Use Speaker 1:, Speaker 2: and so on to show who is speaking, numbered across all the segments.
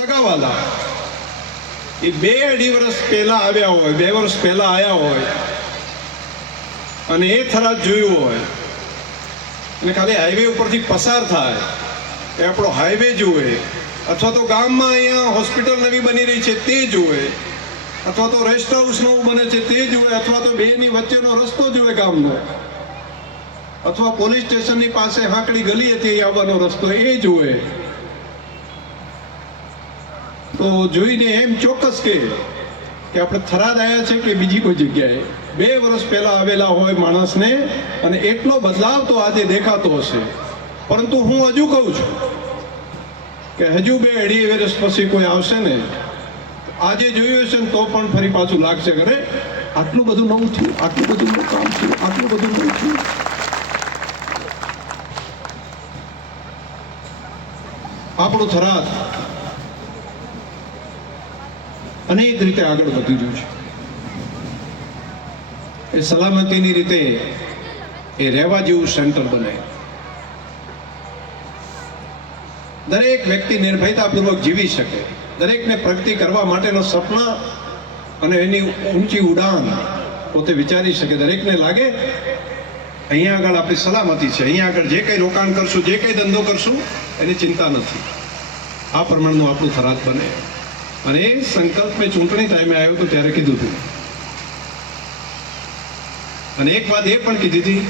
Speaker 1: સગાવાલા. એ બે અઢી વર્ષ પહેલા આવ્યા હોય, બે વર્ષ પહેલા આવ્યા હોય. અને એ થરાદ જોયું હોય. અને ખાલી હાઈવે ઉપરથી પસાર થાય. એ આપણો હાઈવે જુએ અથવા તો ગામમાં અહીંયા હોસ્પિટલ નવી બની રહી છે તે જુએ અથવા તો રેસ્ટ હાઉસ નવું બને છે તે જુએ અથવા તો બેની વચ્ચેનો રસ્તો જુએ ગામનો. અથવા પોલીસ સ્ટેશનની પાસે હાંકડી ગલી હતી એ આવવાનો રસ્તો એ જુએ તો જોઈને એમ ચોક્કસ કે કે આપણે થરાદ આવ્યા છે કે બીજી કોઈ જગ્યાએ. બે વર્ષ પહેલા આવેલા હોય માણસને અને એટલો બદલાવ તો આજે દેખાતો હશે. પરંતુ હું હજુ કહું છું કે હજુ બે અઢી વર્ષ પછી કોઈ આવશે ને, આજે જોયું હશે ને તો પણ ફરી પાછું લાગશે ઘરે આટલું બધું નવું થયું, આટલું બધું કામ થયું, આટલું બધું નવું થયું. આપણું થરાદ અનેક રીતે આગળ વધી રહ્યું છે. એ સલામતીની રીતે એ રહેવા જેવું સેન્ટર બને દરેક વ્યક્તિ નિર્ભયતાપૂર્વક જીવી શકે. દરેકને પ્રગતિ કરવા માટેનો સપના અને એની ઊંચી ઉડાન પોતે વિચારી શકે. દરેકને લાગે, અહીંયા આગળ આપણી સલામતી છે. અહીંયા આગળ જે કંઈ રોકાણ કરશું, જે કંઈ ધંધો કરશું, એની ચિંતા નથી. આ પ્રમાણનું આપણું થરાદ બને. અને એ સંકલ્પ મેં ચૂંટણી ટાઈમે આવ્યો તો ત્યારે કીધું હતું અને એક વાત એ પણ કીધી હતી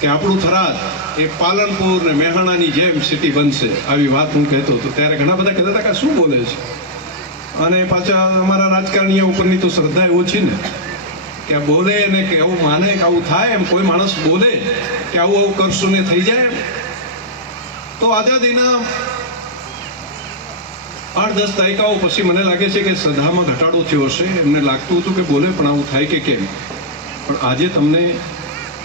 Speaker 1: કે આપણું થરાદ એ પાલનપુર ને મહેસાણાની જેમ સિટી બનશે, આવી વાત હું કહેતો હતો. ત્યારે ઘણા બધા કહેતા હતા કે શું બોલે છે? અને પાછા અમારા રાજકારણીઓ ઉપરની તો શ્રદ્ધા ઓછી ને. કે બોલે ને કે આવું માને કે આવું થાય એમ કોઈ માણસ બોલે કે આવું આવું કરશું ને થઈ જાય તો આઝાદીના આઠ દસ દાયકાઓ પછી મને લાગે છે કે શ્રદ્ધામાં ઘટાડો થયો હશે. એમને લાગતું હતું કે બોલે, પણ આવું થાય કે કેમ? પણ આજે તમને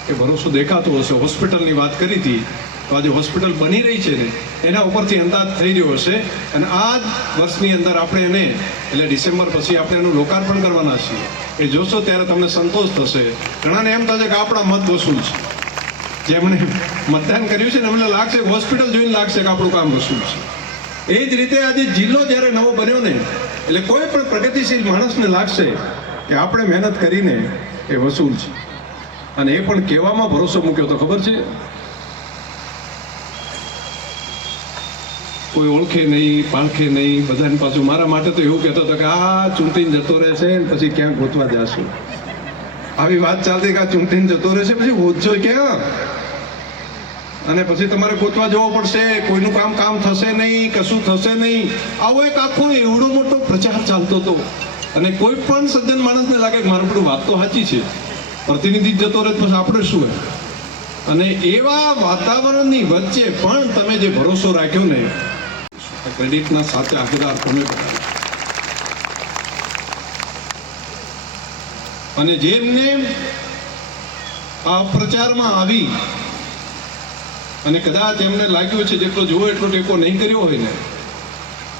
Speaker 1: એ ભરોસો દેખાતો હશે. હોસ્પિટલની વાત કરી હતી, તો આજે હોસ્પિટલ બની રહી છે ને, એના ઉપરથી અંદાજ થઈ રહ્યો હશે. અને આ જ વર્ષની અંદર આપણે એને, એટલે ડિસેમ્બર પછી આપણે એનું લોકાર્પણ કરવાના છીએ. એ જોશો ત્યારે તમને સંતોષ થશે. ઘણાને એમ થશે કે આપણા મત વસૂલ છે. જેમણે મતદાન કર્યું છે ને, એમને લાગશે હોસ્પિટલ જોઈને લાગશે કે આપણું કામ વસૂલ છે. એ જ રીતે આજે જિલ્લો જ્યારે નવો બન્યો ને, એટલે કોઈ પણ પ્રગતિશીલ માણસને લાગશે કે આપણે મહેનત કરીને એ વસૂલ છે. અને એ પણ કહેવામાં ભરોસો મૂક્યો તો ખબર છે? કોઈ ઓળખે નહીં, પાળખે નહીં, બધાની પાછું મારા માટે તો એવું કહેતો હતો કે આ ચૂંટીને જતો રહેશે ને પછી ક્યાં ગોતવા જશું. આવી વાત ચાલતી કે આ ચૂંટીને જતો રહેશે, પછી ગોતશો ક્યાં? અને પછી તમારે ગોતવા જવો પડશે, કોઈનું કામ કામ થશે નહીં, કશું થશે નહીં. આવો એક આખો એવડો મોટો પ્રચાર ચાલતો હતો. અને કોઈ પણ સજ્જન માણસને લાગે કે મારું બધું વાત તો સાચી છે. પ્રતિનિધિ જતો રહે પછી આપણે શું હોય? અને એવા વાતાવરણની વચ્ચે પણ તમે જે ભરોસો રાખ્યો ને ક્રેડિટના સાચા આગેદાર તમે અને જેમને આ પ્રચારમાં આવી અને કદાચ એમને લાગ્યું છે, જેટલો જુઓ એટલો ટેકો નહીં કર્યો હોય ને,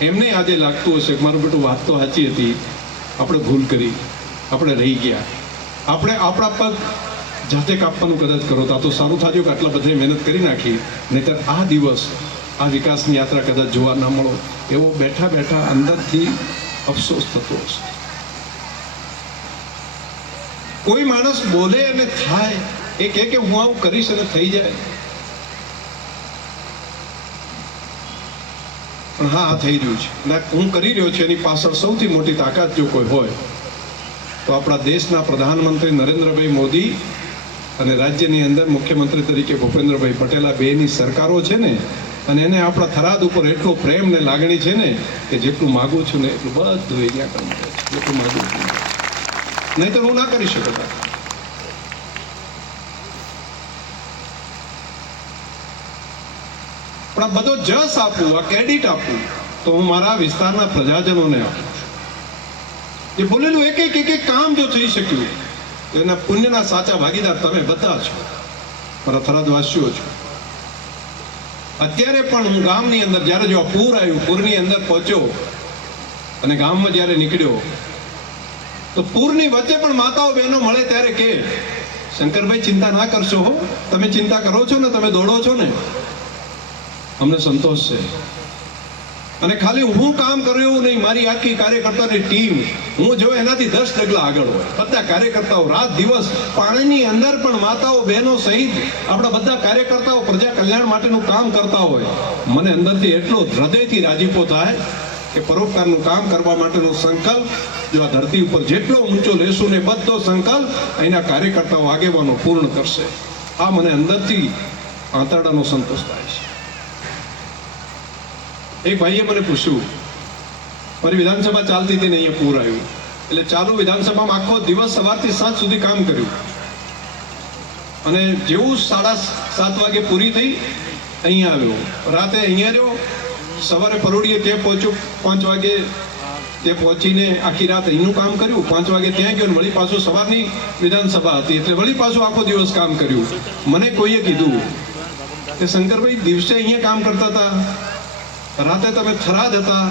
Speaker 1: એમને આજે લાગતું હશે કે મારું બેટું વાત તો સાચી હતી. આપણે ભૂલ કરી. આપણે રહી ગયા. આપણે આપણા પગ જાતે કાપવાનું કદાચ કરો તો આ તો સારું થાજો કે આટલા બધા મહેનત કરી નાખી. નહીતર આ દિવસ, આ વિકાસની યાત્રા કદાચ જોવા ના મળો. એવો બેઠા બેઠા અંદરથી અફસોસ થતો હશે. કોઈ માણસ બોલે અને થાય, એ કે હું આવું કરીશ અને થઈ જાય. હા, આ થઈ રહ્યું છે. અને હું કરી રહ્યો છું, એની પાછળ સૌથી મોટી તાકાત જો કોઈ હોય, તો આપણા દેશના પ્રધાનમંત્રી નરેન્દ્રભાઈ મોદી અને રાજ્યની અંદર મુખ્યમંત્રી તરીકે ભૂપેન્દ્રભાઈ પટેલ આ બેની સરકારો છે ને, અને એને આપણા થરાદ ઉપર એટલો પ્રેમ ને લાગણી છે ને, કે જેટલું માગું છું ને એટલું બધું એરિયા કરવું જેટલું માગું છું. નહીં તો હું ના કરી શકતા પણ આ બધો જસ આપવું આ ક્રેડિટ આપવું તો હું મારા વિસ્તારના પ્રજાજનોને આપું એ બોલેલું એક એક એક એક કામ જો થઈ શક્યું, તો એના પુણ્યના સાચા ભાગીદાર તમે બધા છો. મારા થરાદવાસીઓ છો. અત્યારે પણ હું ગામની અંદર, જ્યારે જો આ પૂર આવ્યું, પૂરની અંદર પહોંચ્યો અને ગામમાં જ્યારે નીકળ્યો, તો પૂરની વચ્ચે પણ માતાઓ બહેનો મળે ત્યારે કે, શંકરભાઈ, ચિંતા ના કરશો હો. તમે ચિંતા કરો છો ને, તમે દોડો છો ને. અમને સંતોષ છે. અને ખાલી હું કામ કરું એવું નહીં, મારી આખી કાર્યકર્તાની ટીમ, હું જો એનાથી દસ ડગલા આગળ હોય, બધા કાર્યકર્તાઓ રાત દિવસ પાણીની અંદર પણ માતાઓ, બહેનો સહિત આપણા બધા કાર્યકર્તાઓ પ્રજા કલ્યાણ માટેનું કામ કરતા હોય. મને અંદરથી એટલો હૃદયથી રાજીપો થાય કે પરોપકારનું કામ કરવા માટેનો સંકલ્પ, જો આ ધરતી ઉપર જેટલો ઊંચો લેશું ને બધો સંકલ્પ, અહીંના કાર્યકર્તાઓ આગેવાનો પૂર્ણ કરશે. આ મને અંદરથી આંતરડાનો સંતોષ થાય. એક ભાઈએ મને પૂછ્યું, મારી વિધાનસભા ચાલતી હતી ને અહીંયા પૂર આવ્યું. એટલે ચાલુ વિધાનસભામાં આખો દિવસ સવારથી સાંજ સુધી કામ કર્યું. અને જેવું સાડા સાત વાગે પૂરી થઈ, અહીંયા આવ્યો. રાતે અહીંયા રહ્યો, સવારે પરોડીએ ત્યાં પહોંચ્યું, પાંચ વાગે તે પહોંચીને આખી રાત અહીંનું કામ કર્યું. પાંચ વાગે ત્યાં ગયો વળી પાછું સવારની વિધાનસભા હતી. એટલે વળી પાછું આખો દિવસ કામ કર્યું. મને કોઈએ કીધું કે, શંકરભાઈ, દિવસે અહીંયા કામ કરતા હતા. રાતે તમે થરાદ હતા.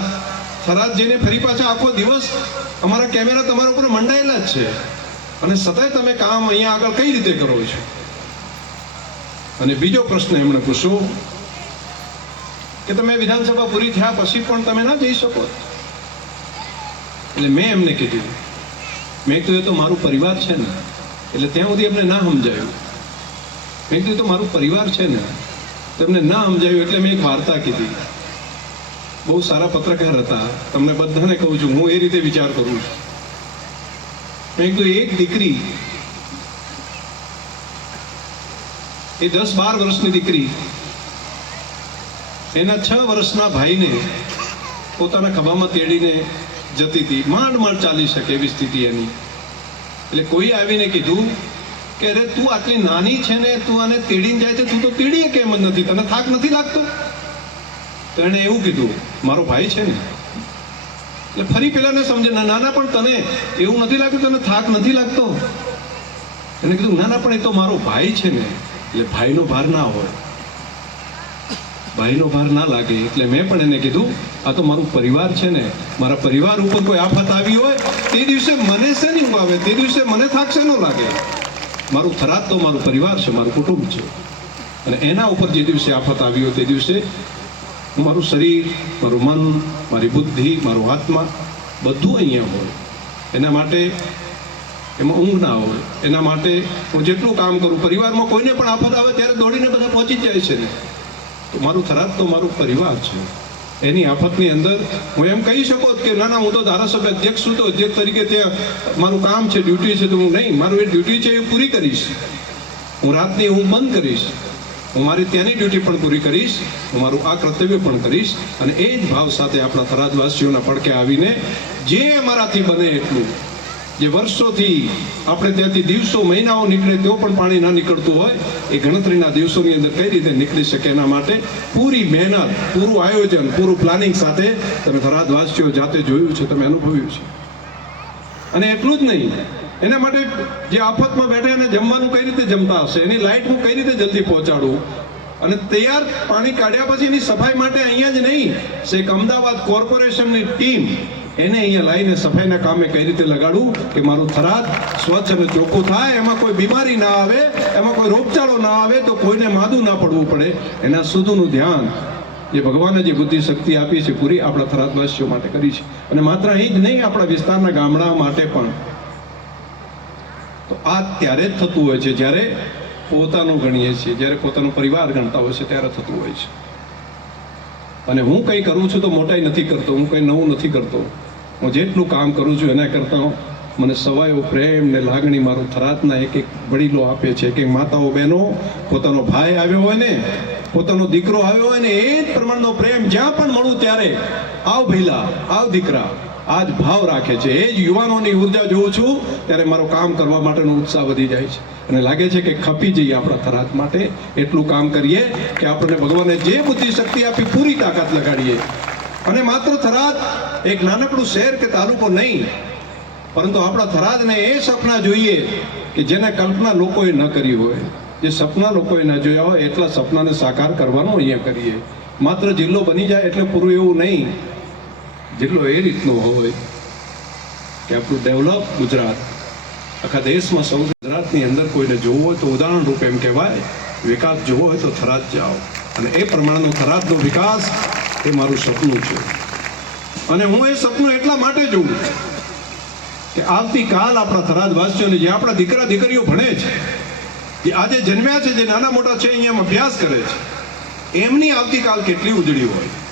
Speaker 1: થરાદ જઈને ફરી પાછા આખો દિવસ અમારા કેમેરા તમારા ઉપર મંડાયેલા જ છે. અને સતત તમે કામ અહીંયા આગળ કઈ રીતે કરો છો? અને બીજો પ્રશ્ન એમણે પૂછ્યો કે તમે વિધાનસભા પૂરી થયા પછી પણ તમે ના જઈ શકો. એટલે મેં એમને કીધું, મેં કીધું, એ તો મારું પરિવાર છે ને. એટલે ત્યાં સુધી એમને ના સમજાયું. મેં કીધું તો મારું પરિવાર છે ને. તેમને ના સમજાયું એટલે મેં એક વાર્તા કીધી. બહુ સારા પત્રકાર હતા. તમને બધાને કહું છું, હું એ રીતે વિચાર કરું છું. મેં કીધું, એક દીકરી, એ દસ બાર વર્ષની દીકરી, એના છ વર્ષના ભાઈને પોતાના ખભામાં તેડીને જતી હતી. માંડ માંડ ચાલી શકે એવી સ્થિતિ એની. એટલે કોઈ આવીને કીધું કે, અરે તું આટલી નાની છે ને, તું આને તેડીને જાય છે, તું તો તેડીએ કેમ જ નથી? તને થાક નથી લાગતો? તો એણે એવું કીધું, મારો ભાઈ છે ને. એટલે ફરી પેલાને સમજે નાના પણ તને એવું નથી લાગતું, તને થાક નથી લાગતો? એને કીધું, ના ના, પણ એ તો મારો ભાઈ છે ને, એટલે ભાઈનો ભાર ના હોય. ભાઈનો ભાર ના લાગે, એટલે મેં પણ એને કીધું, આ તો મારું પરિવાર છે ને, મારા પરિવાર ઉપર કોઈ આફત આવી હોય, તે દિવસે મને શેની નહીં આવે? તે દિવસે મને થાક ન લાગે? મારું થરાદ તો મારું પરિવાર છે, મારું કુટુંબ છે. અને એના ઉપર જે દિવસે આફત આવી હોય, તે દિવસે મારું શરીર, મારું મન, મારી બુદ્ધિ, મારું આત્મા બધું અહીંયા હોય. એના માટે એમાં ઊંઘ ના હોય. એના માટે હું જેટલું કામ કરું, પરિવારમાં કોઈને પણ આફત આવે ત્યારે દોડીને બધા પહોંચી જાય છે ને. તો મારું ખરાબ તો મારો પરિવાર છે. એની આફતની અંદર હું એમ કહી શકો કે ના ના, હું તો ધારાસભ્ય અધ્યક્ષ છું, તો અધ્યક્ષ તરીકે ત્યાં મારું કામ છે ડ્યુટી છે, તો હું નહીં, મારું એ ડ્યુટી છે એ પૂરી કરીશ. હું રાતની હું બંધ કરીશ. હું મારી ત્યાંની ડ્યુટી પણ પૂરી કરીશ, હું મારું આ કર્તવ્ય પણ કરીશ અને એ જ ભાવ સાથે આપણા થરાદવાસીઓના પડકે આવીને જે અમારાથી બને એટલું, જે વર્ષોથી આપણે ત્યાંથી દિવસો, મહિનાઓ નીકળે તેઓ પણ પાણી ના નીકળતું હોય, એ ગણતરીના દિવસોની અંદર કઈ રીતે નીકળી શકે એના માટે પૂરી મહેનત, પૂરું આયોજન, પૂરું પ્લાનિંગ સાથે તમે થરાદવાસીઓ જાતે જોયું છે, તમે અનુભવ્યું છે. અને એટલું જ નહીં એના માટે જે આફતમાં બેઠા એને જમવાનું કઈ રીતે જમતા હશે, એની લાઇટ હું કઈ રીતે જલ્દી પહોંચાડું? અને તૈયાર પાણી કાઢ્યા પછી એની સફાઈ માટે અહીંયા જ નહીં, શેખ અમદાવાદ કોર્પોરેશનની ટીમ એને અહીંયા લાવીને સફાઈના કામે કઈ રીતે લગાડવું કે મારું થરાદ સ્વચ્છ અને ચોખ્ખું થાય, એમાં કોઈ બીમારી ના આવે, એમાં કોઈ રોગચાળો ના આવે તો કોઈને માદું ના પડવું પડે. એના સુધીનું ધ્યાન જે ભગવાને જે બુદ્ધિ શક્તિ આપી છે, પૂરી આપણા થરાદવાસીઓ માટે કરી છે. અને માત્ર અહીં જ નહીં, આપણા વિસ્તારના ગામડા માટે પણ. તો આ ત્યારે જ થતું હોય છે, જ્યારે પોતાનું ગણીએ છીએ, જ્યારે પોતાનો પરિવાર ગણતા હોય છે, ત્યારે થતું હોય છે. અને હું કંઈ કરું છું તો મોટાઈ નથી કરતો, હું કંઈ નવું નથી કરતો. હું જેટલું કામ કરું છું એના કરતાં મને સવાયો પ્રેમ ને લાગણી મારું થરાતના એક એક વડીલો આપે છે, એક માતાઓ બહેનો, પોતાનો ભાઈ આવ્યો હોય ને, પોતાનો દીકરો આવ્યો હોય ને, એ જ પ્રમાણનો પ્રેમ જ્યાં પણ મળું ત્યારે. આવ ભીલા આવ દીકરા. આ જ ભાવ રાખે છે. એ જ યુવાનોની ઊર્જા જોઉં છું, ત્યારે મારો કામ કરવા માટેનો ઉત્સાહ વધી જાય છે. અને લાગે છે કે ખપી જઈએ આપણા થરાદ માટે. એટલું કામ કરીએ કે આપણને ભગવાને જે બુદ્ધિ શક્તિ આપી પૂરી તાકાત લગાડીએ. અને માત્ર થરાદ એક નાનકડું શહેર કે તાલુકો નહીં, પરંતુ આપણા થરાદને એ સપના જોઈએ કે જેને કલ્પના લોકોએ ન કરી હોય. જે સપના લોકોએ ન જોયા હોય, એટલા સપનાને સાકાર કરવાનું અહીંયા કરીએ. માત્ર જિલ્લો બની જાય એટલે પૂરું એવું નહીં. જિલ્લો એ રીતનો હોય કે આપણું ડેવલપ ગુજરાત, આખા દેશમાં સૌ ગુજરાતની અંદર કોઈને જોવું હોય તો ઉદાહરણ રૂપે એમ કહેવાય, વિકાસ જોવો હોય તો થરાદ જાઓ. અને એ પ્રમાણેનો થરાદનો વિકાસ એ મારું સપનું છે. અને હું એ સપનું એટલા માટે જોઉં કે આવતીકાલ આપણા થરાદવાસીઓને જે આપણા દીકરા દીકરીઓ ભણે છે, જે આજે જન્મ્યા છે, જે નાના મોટા છે, અહીંયા અભ્યાસ કરે છે, એમની આવતીકાલ કેટલી ઉજળી હોય.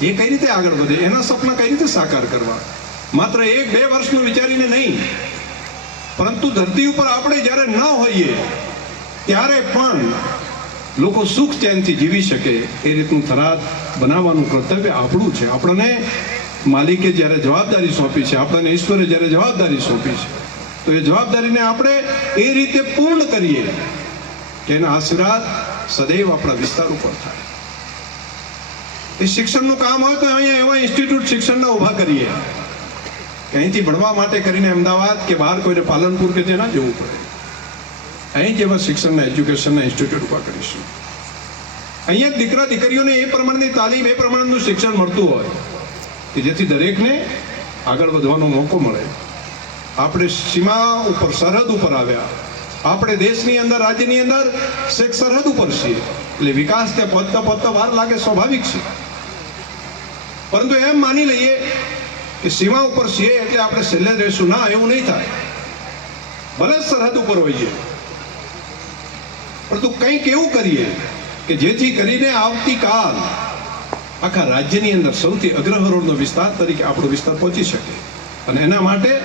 Speaker 1: એ કઈ રીતે આગળ વધે? એના સપના કઈ રીતે સાકાર કરવા? માત્ર એક બે વર્ષનું વિચારીને નહીં. પરંતુ ધરતી ઉપર આપણે જ્યારે ન હોઈએ, ત્યારે પણ લોકો સુખ ચેનથી જીવી શકે. એ રીતનું થરાદ બનાવવાનું કર્તવ્ય આપણું છે. આપણને માલિકે જ્યારે જવાબદારી સોંપી છે, આપણને ઈશ્વરે જ્યારે જવાબદારી સોંપી છે, તો એ જવાબદારીને આપણે એ રીતે પૂર્ણ કરીએ કે એના આશીર્વાદ સદૈવ આપણા વિસ્તાર ઉપર થાય. એ શિક્ષણનું કામ હોય તો અહીંયા એવા ઇન્સ્ટિટ્યૂટ શિક્ષણના ઊભા કરીએ. અહીંથી ભણવા માટે કરીને અમદાવાદ કે બહાર કોઈને પાલનપુર કે ત્યાં ના જવું પડે. અહીં જેવા શિક્ષણના એજ્યુકેશનના ઇન્સ્ટિટ્યૂટ ઊભા કરીશું. અહીંયા દીકરા દીકરીઓને એ પ્રમાણની તાલીમ, એ પ્રમાણનું શિક્ષણ મળતું હોય કે જેથી દરેકને આગળ વધવાનો મોકો મળે. આપણે સીમા ઉપર, સરહદ ઉપર આવ્યા. આપણે દેશની અંદર, રાજ્યની અંદર શેખ સરહદ ઉપર છીએ. એટલે વિકાસ ત્યાં પહોંચતા પહોંચતા વાર લાગે, સ્વાભાવિક છે. પરંતુ એમ માની લઈએ કે સીમા ઉપર છીએ એટલે આપણે છેલ્લે રહીશું. ના, એવું નહીં થાય. ભલે સરહદ ઉપર હોઈએ. પરંતુ કંઈક એવું કરીએ કે જેથી કરીને આવતીકાલ આખા રાજ્યની અંદર સૌથી અગ્રહરોળનો વિસ્તાર તરીકે આપણો વિસ્તાર પહોંચી શકે. અને એના માટે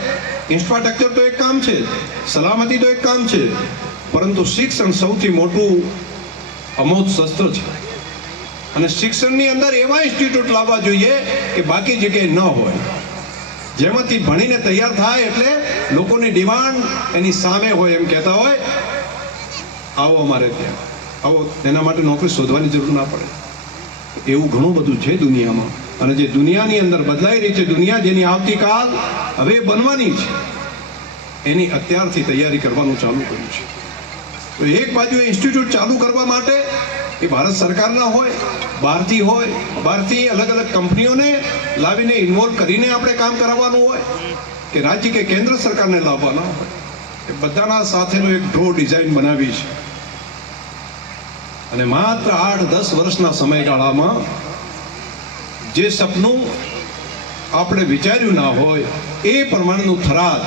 Speaker 1: ઇન્ફ્રાસ્ટ્રક્ચર તો એક કામ છે, સલામતી તો એક કામ છે, પરંતુ શિક્ષણ સૌથી મોટું અમોધ શસ્ત્ર છે. અને શિક્ષણની અંદર એવા ઇન્સ્ટિટ્યૂટ લાવવા જોઈએ કે બાકી જગ્યાએ ન હોય. જેમાંથી ભણીને તૈયાર થાય એટલે લોકોની ડિમાન્ડ એની સામે હોય એમ કહેતા હોય. આવો અમારે ત્યાં. આવો એના માટે નોકરી શોધવાની જરૂર ના પડે. એવું ઘણું બધું છે દુનિયામાં. અને જે દુનિયાની અંદર બદલાઈ રહી છે દુનિયા જેની આવતીકાલ હવે બનવાની છે એની અત્યારથી તૈયારી કરવાનું ચાલુ કર્યું છે. તો એક બાજુ ઇન્સ્ટિટ્યૂટ ચાલુ કરવા માટે એ ભારત સરકારના હોય, બહારથી હોય, બહારથી અલગ અલગ કંપનીઓને લાવીને ઇન્વોલ્વ કરીને આપણે કામ કરાવવાનું હોય, કે રાજ્ય કે કેન્દ્ર સરકારને લાવવાના હોય. એ બધાના સાથેનો એક ડ્રો ડિઝાઇન બનાવી છે. અને માત્ર આઠ દસ વર્ષના સમયગાળામાં જે સપનું આપણે વિચાર્યું ના હોય, એ પ્રમાણેનું થરાદ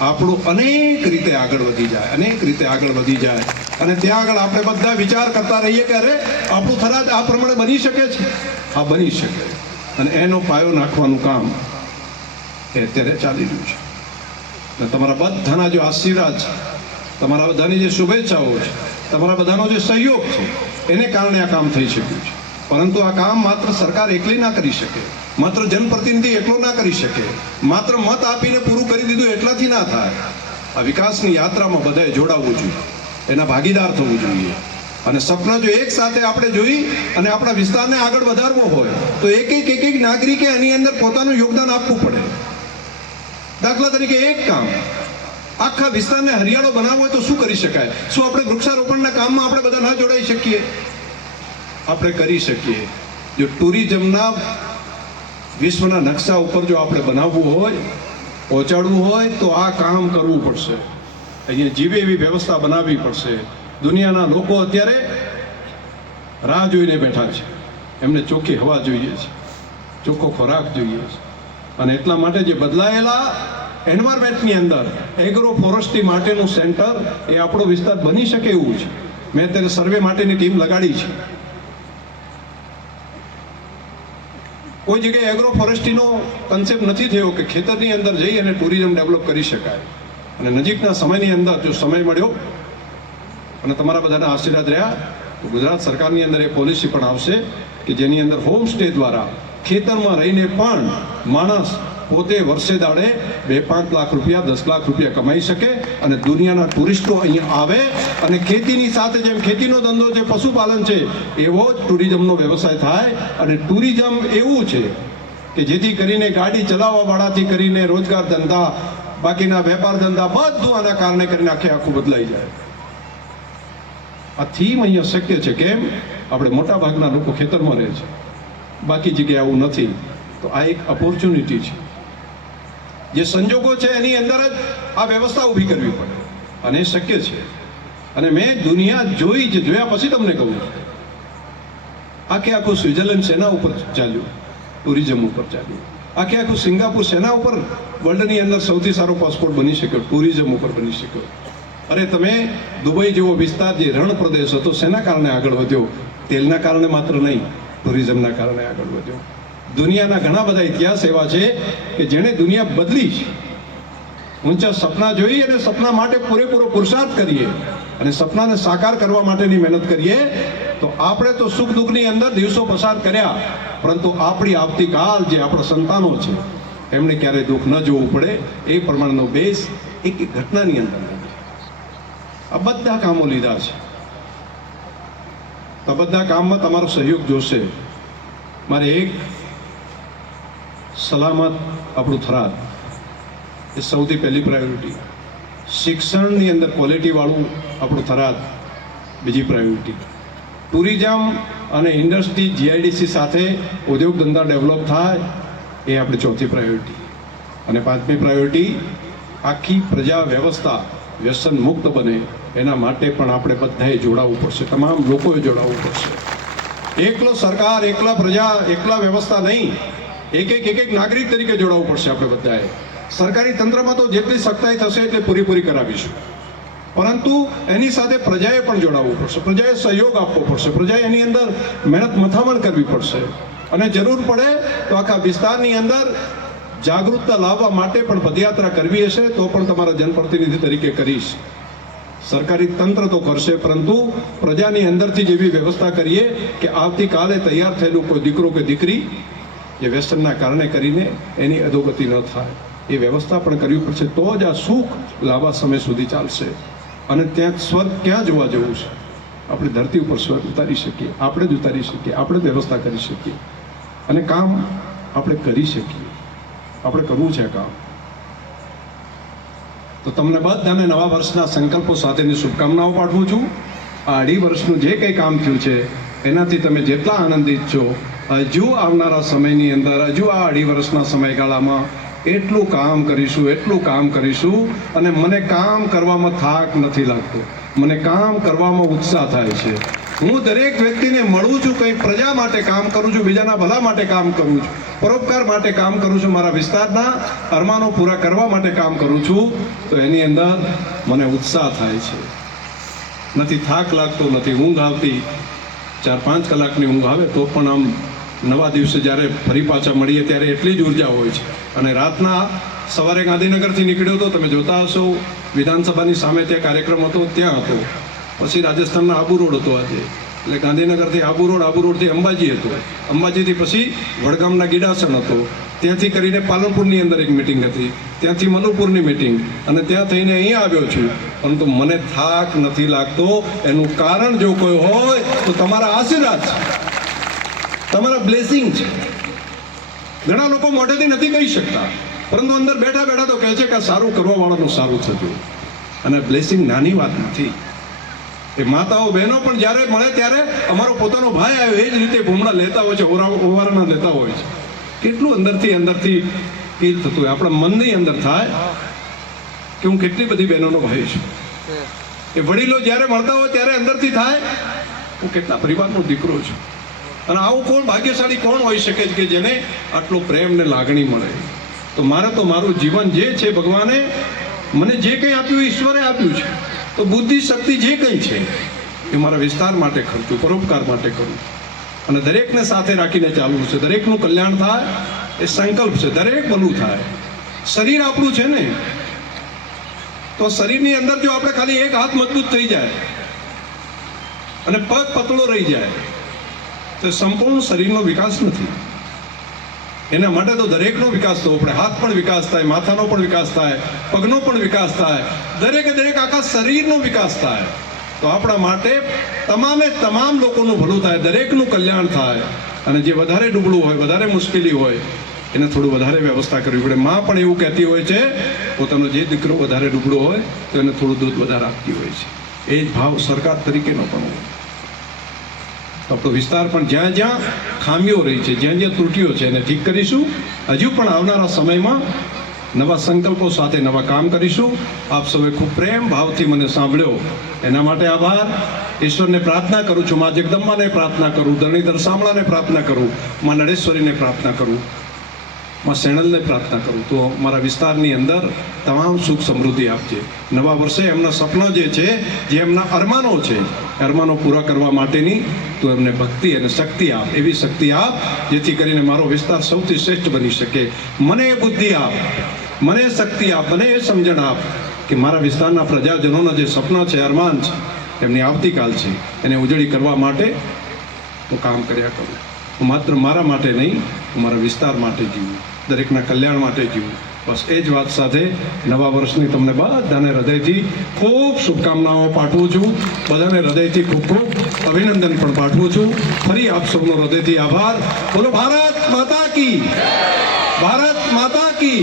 Speaker 1: આપણું અનેક રીતે આગળ વધી જાય, અનેક રીતે આગળ વધી જાય. અને ત્યાં આગળ આપણે બધા વિચાર કરતા રહીએ કે અરે, આપણું થરાદ આ પ્રમાણે બની શકે છે. આ બની શકે. અને એનો પાયો નાખવાનું કામ એ અત્યારે ચાલી રહ્યું છે. અને તમારા બધાના જે આશીર્વાદ છે, તમારા બધાની જે શુભેચ્છાઓ છે, તમારા બધાનો જે સહયોગ છે, એને કારણે આ કામ થઈ શક્યું છે. પરંતુ આ કામ માત્ર સરકાર એકલી ના કરી શકે. માત્ર જનપ્રતિનિધિ એટલો ના કરી શકે. માત્ર મત આપીને પૂરું કરી દીધું એટલાથી ના થાય. આ વિકાસની યાત્રામાં બધાએ જોડાવવું જોઈએ. એના ભાગીદાર થવું જોઈએ. અને સપના જો એક સાથે આપણે જોઈ અને આપણા વિસ્તારને આગળ વધારવો હોય, તો એક એક એક એક નાગરિકે એની અંદર પોતાનું યોગદાન આપવું પડે. દાખલા તરીકે એક કામ. આખા વિસ્તારને હરિયાળો બનાવવો હોય તો શું કરી શકાય? શું આપણે વૃક્ષારોપણના કામમાં આપણે બધા ના જોડાઈ શકીએ? આપણે કરી શકીએ. જો ટુરિઝમના વિશ્વના નકશા ઉપર જો આપણે બનાવવું હોય, પહોંચાડવું હોય, તો આ કામ કરવું પડશે. અહીંયા જીવે એવી વ્યવસ્થા બનાવવી પડશે. દુનિયાના લોકો અત્યારે રાહ જોઈને બેઠા છે. એમને ચોખ્ખી હવા જોઈએ છે. ચોખ્ખો ખોરાક જોઈએ છે. અને એટલા માટે જે બદલાયેલા એન્વાયરમેન્ટની અંદર એગ્રો ફોરેસ્ટ્રી માટેનું સેન્ટર એ આપણો વિસ્તાર બની શકે એવું છે. મેં અત્યારે સર્વે માટેની ટીમ લગાડી છે. કોઈ જગ્યાએ એગ્રો ફોરેસ્ટ્રીનો કન્સેપ્ટ નથી થયો કે ખેતરની અંદર જઈ અને ટુરિઝમ ડેવલપ કરી શકાય. અને નજીકના સમયની અંદર જો સમય મળ્યો અને તમારા બધાના આશીર્વાદ રહ્યા, તો ગુજરાત સરકારની અંદર એ પોલિસી પણ આવશે કે જેની અંદર હોમ સ્ટે દ્વારા ખેતરમાં રહીને પણ માણસ પોતે વર્ષે દાડે બે પાંચ લાખ રૂપિયા, દસ લાખ રૂપિયા કમાઈ શકે અને દુનિયાના ટુરિસ્ટો અહીંયા આવે અને ખેતીની સાથે જેમ ખેતીનો ધંધો છે, પશુપાલન છે, એવો જ ટુરિઝમનો વ્યવસાય થાય અને ટુરિઝમ એવું છે કે જેથી કરીને ગાડી ચલાવવાવાળાથી કરીને રોજગાર ધંધા, બાકીના વેપાર ધંધા બધું આના કારણે કરીને આખે આખું બદલાઈ જાય. આ થીમ અહીંયા શક્ય છે કેમ? આપણે મોટાભાગના લોકો ખેતરમાં રહે છે. બાકી જગ્યાએ આવું નથી. તો આ એક ઓપોર્ચ્યુનિટી છે. જે સંજોગો છે એની અંદર જ આ વ્યવસ્થા ઊભી કરવી પડે. અને એ શક્ય છે. અને મેં દુનિયા જોઈ છે જોયા પછી તમને કહું આખે આખું સ્વિટરલેન્ડ સેના ઉપર ચાલ્યું. ટુરિઝમ ઉપર ચાલ્યું. આખે આખું સિંગાપુર સેના ઉપર વર્લ્ડની અંદર સૌથી સારો પાસપોર્ટ બની શક્યો. ટુરિઝમ ઉપર બની શક્યો. અરે તમે દુબઈ જેવો વિસ્તાર જે રણ પ્રદેશ હતો શેના કારણે આગળ વધ્યો. તેલના કારણે માત્ર નહીં, ટુરિઝમના કારણે આગળ વધ્યો. દુનિયાના ઘણા બધા ઇતિહાસ એવા છે કે જેણે દુનિયા બદલી છે. ઊંચા સપના જોઈ અને સપના માટે પૂરેપૂરો પુરુષાર્થ કરીએ અને સપનાને સાકાર કરવા માટેની મહેનત કરીએ, તો આપણે તો સુખ દુઃખની અંદર દિવસો પસાર કર્યા, પરંતુ આપણી આવતીકાલ જે આપણા સંતાનો છે એમણે ક્યારેય દુઃખ ન જોવું પડે, એ પ્રમાણનો બેસ એક એક ઘટનાની અંદર આ બધા કામો લીધા છે. આ બધા કામમાં તમારો સહયોગ જોશે. મારે એક સલામત આપણું થરાદ એ સૌથી પહેલી પ્રાયોરિટી શિક્ષણની અંદર ક્વોલિટીવાળું આપણું થરાદ બીજી પ્રાયોરિટી ટુરિઝમ અને ઇન્ડસ્ટ્રી જીઆઈડીસી સાથે ઉદ્યોગ ધંધા ડેવલપ થાય એ આપણી ચોથી પ્રાયોરિટી અને પાંચમી પ્રાયોરિટી આખી પ્રજા વ્યવસ્થા વ્યસન મુક્ત બને એના માટે પણ આપણે બધાએ જોડાવવું પડશે. તમામ લોકોએ જોડાવવું પડશે. એકલો સરકાર, એકલા પ્રજા, એકલા વ્યવસ્થા નહીં. એક એક એક એક નાગરિક તરીકે જોડાવવું પડશે આપણે બધાએ. સરકારી તંત્રમાં તો જેટલી સખ્તાઈ થશે એટલી પૂરીપૂરી કરાવીશું. પરંતુ એની સાથે પ્રજાએ પણ જોડાવવું પડશે. પ્રજાએ સહયોગ આપવો પડશે. પ્રજાએ એની અંદર મહેનત મથામણ કરવી પડશે. અને જરૂર પડે તો આખા વિસ્તારની અંદર જાગૃતતા લાવવા માટે પણ પદયાત્રા કરવી હશે, તો પણ તમારા જનપ્રતિનિધિ તરીકે કરીશ. સરકારી તંત્ર તો કરશે, પરંતુ પ્રજાની અંદરથી જ એવી વ્યવસ્થા કરીએ કે આવતીકાલે તૈયાર થયેલું કોઈ દીકરો કે દીકરી જે વ્યસનના કારણે કરીને એની અધોગતિ ન થાય. એ વ્યવસ્થા પણ કરવી પડશે તો જ આ સુખ લાંબા સમય સુધી ચાલશે. અને ત્યાં સ્વર્ગ ક્યાં જોવા જવું છે? આપણે ધરતી ઉપર સ્વર્ગ ઉતારી શકીએ, આપણે જ ઉતારી શકીએ, આપણે જ વ્યવસ્થા કરી શકીએ. અને કામ આપણે કરી શકીએ. આપણે કરવું છે કામ. તો તમને બધાને નવા વર્ષના સંકલ્પો સાથેની શુભકામનાઓ પાઠવું છું. આ અઢી વર્ષનું જે કંઈ કામ થયું છે, એનાથી તમે જેટલા આનંદિત છો હજુ આવનારા સમયની અંદર હજુ આ અઢી વર્ષના સમયગાળામાં એટલું કામ કરીશું, એટલું કામ કરીશું અને મને કામ કરવામાં થાક નથી લાગતો. મને કામ કરવામાં ઉત્સાહ થાય છે. હું દરેક વ્યક્તિને મળું છું કંઈ પ્રજા માટે કામ કરું છું, બીજાના ભલા માટે કામ કરું છું, પરોપકાર માટે કામ કરું છું, મારા વિસ્તારના અરમાનો પૂરા કરવા માટે કામ કરું છું, તો એની અંદર મને ઉત્સાહ થાય છે. નથી થાક લાગતો, નથી ઊંઘ આવતી. ચાર પાંચ કલાકની ઊંઘ આવે તો પણ આમ નવા દિવસે જ્યારે ફરી પાછા મળીએ ત્યારે એટલી જ ઊર્જા હોય છે. અને રાતના સવારે ગાંધીનગરથી નીકળ્યો હતો તમે જોતા હશો, વિધાનસભાની સામે ત્યાં કાર્યક્રમ હતો, ત્યાં હતો. પછી રાજસ્થાનના આબુ રોડ હતો આજે. એટલે ગાંધીનગરથી આબુ રોડ, આબુ રોડથી અંબાજી હતો. અંબાજીથી પછી વડગામના ગીડાસણ હતો. ત્યાંથી કરીને પાલનપુરની અંદર એક મિટિંગ હતી. ત્યાંથી મલુપુરની મિટિંગ અને ત્યાં થઈને અહીંયા આવ્યો છું. પરંતુ મને થાક નથી લાગતો. એનું કારણ જો કોઈ હોય, તો તમારા આશીર્વાદ છે. તમારા બ્લેસિંગ છે. ઘણા લોકો મોઢેથી નથી કહી શકતા. પરંતુ અંદર બેઠા બેઠા તો કહે છે કે સારું કરવા વાળાનું સારું થતું અને બ્લેસિંગ નાની વાત નથી. એ માતાઓ બહેનો પણ જ્યારે મળે ત્યારે અમારો પોતાનો ભાઈ આવ્યો એ જ રીતે ભૂમણા લેતા હોય છે ઓવારણા લેતા હોય છે. કેટલું અંદરથી અંદરથી ફીલ થતું હોય. આપણા મનની અંદર થાય કે હું કેટલી બધી બહેનોનો ભાઈ છું. એ વડીલો જ્યારે મળતા હોય ત્યારે અંદરથી થાય હું કેટલા પરિવારનો દીકરો છું. અને આવું કોણ ભાગ્યશાળી કોણ હોઈ શકે છે કે જેને આટલો પ્રેમ ને લાગણી મળે? તો મારે તો મારું જીવન જે છે ભગવાને મને જે કંઈ આપ્યું ઈશ્વરે આપ્યું છે. તો બુદ્ધિ શક્તિ જે કંઈ છે, એ મારા વિસ્તાર માટે ખર્ચું પરોપકાર માટે કરું અને દરેકને સાથે રાખીને ચાલવું છે. દરેકનું કલ્યાણ થાય, એ સંકલ્પ છે. દરેક ભલું થાય. શરીર આપણું છે ને? તો શરીરની અંદર જો આપણે ખાલી એક હાથ મજબૂત થઈ જાય, અને પગ પતળો રહી જાય તો સંપૂર્ણ શરીરનો વિકાસ નથી. એના માટે તો દરેકનો વિકાસ થવો પડે. હાથ પણ વિકાસ થાય, માથાનો પણ વિકાસ થાય, પગનો પણ વિકાસ થાય. દરેકે દરેક આખા શરીરનો વિકાસ થાય. તો આપણા માટે તમામે તમામ લોકોનું ભલું થાય, દરેકનું કલ્યાણ થાય. અને જે વધારે ડૂબળું હોય, વધારે મુશ્કેલી હોય, એને થોડું વધારે વ્યવસ્થા કરવી પડે. માં પણ એવું કહેતી હોય છે, પોતાનો જે દીકરો વધારે ડૂબળો હોય, તો એને થોડું દૂધ વધારે આપતી હોય છે. એ જ ભાવ સરકાર તરીકેનો પણ હોય. આપણો વિસ્તાર પણ જ્યાં જ્યાં ખામીઓ રહી છે, જ્યાં જ્યાં ત્રુટીઓ છે એને ઠીક કરીશું. હજુ પણ આવનારા સમયમાં નવા સંકલ્પો સાથે નવા કામ કરીશું. આપ સૌએ ખૂબ પ્રેમ ભાવથી મને સાંભળ્યો. એના માટે આભાર. ઈશ્વરને પ્રાર્થના કરું છું, મા જગદંબાને પ્રાર્થના કરું, ધરણીધર સામળાને પ્રાર્થના કરું, મા નળેશ્વરીને પ્રાર્થના કરું, માં સેણલને પ્રાર્થના કરું. તો મારા વિસ્તારની અંદર તમામ સુખ સમૃદ્ધિ આપજે. નવા વર્ષે એમના સપના જે છે, જે એમના અરમાનો છે અરમાનો પૂરા કરવા માટેની તું એમને ભક્તિ અને શક્તિ આપ, એવી શક્તિ આપ, જેથી કરીને મારો વિસ્તાર સૌથી શ્રેષ્ઠ બની શકે. મને એ બુદ્ધિ આપ, મને શક્તિ આપ, મને એ સમજણ આપ કે મારા વિસ્તારના પ્રજાજનોના જે સપના છે, અરમાન છે, એમની આવતીકાલ છે. એને ઉજળી કરવા માટે હું કામ કર્યા કરું. હું માત્ર મારા માટે નહીં, હું મારા વિસ્તાર માટે જીવું. દરેકના કલ્યાણ માટે જીવું. બસ એ જ વાત સાથે નવા વર્ષની તમને બધાને હૃદયથી ખૂબ શુભકામનાઓ પાઠવું છું. બધાને હૃદયથી ખૂબ ખૂબ અભિનંદન પણ પાઠવું છું. ફરી આપ સૌનો હૃદયથી આભાર. બોલો, ભારત માતા કી. ભારત માતા કી.